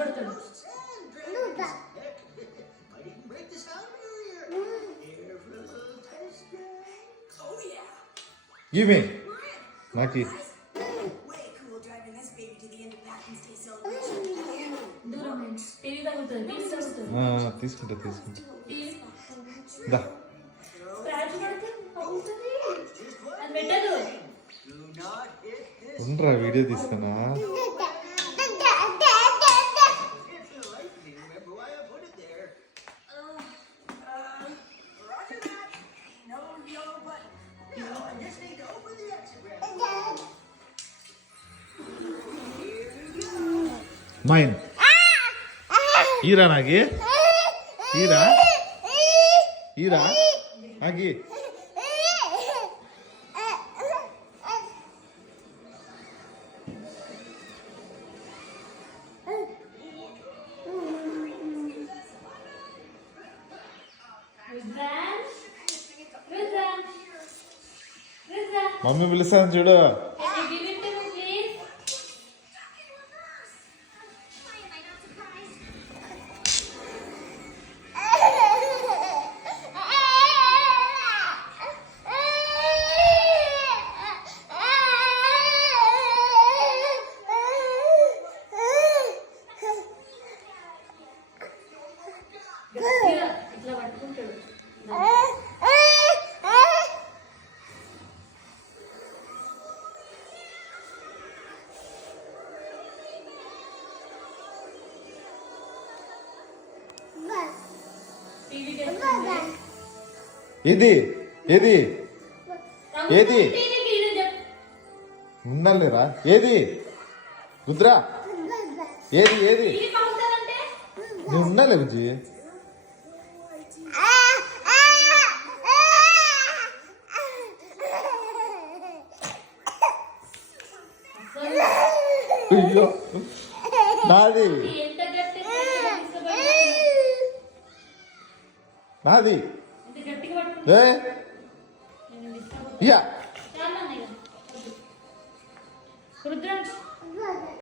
కొడతాడు. Give me. Maki. తీసుకుంటా దా ఉండరా వీడియో తీస్తానా మైన్ ఈరా నాగి ఈరా ఈరా నాగి మమ్మీ పిలుస్తాను చూడు. ఇట్లా పట్టుకుంటాడు. ఏది ఏది ఏది ఉండాలిరా ఏది రుద్రా ఏది ఏది నువ్వు ఉండాలి బుజ్జి అయ్యో నాది నాది ఏ రుద్రాంశ్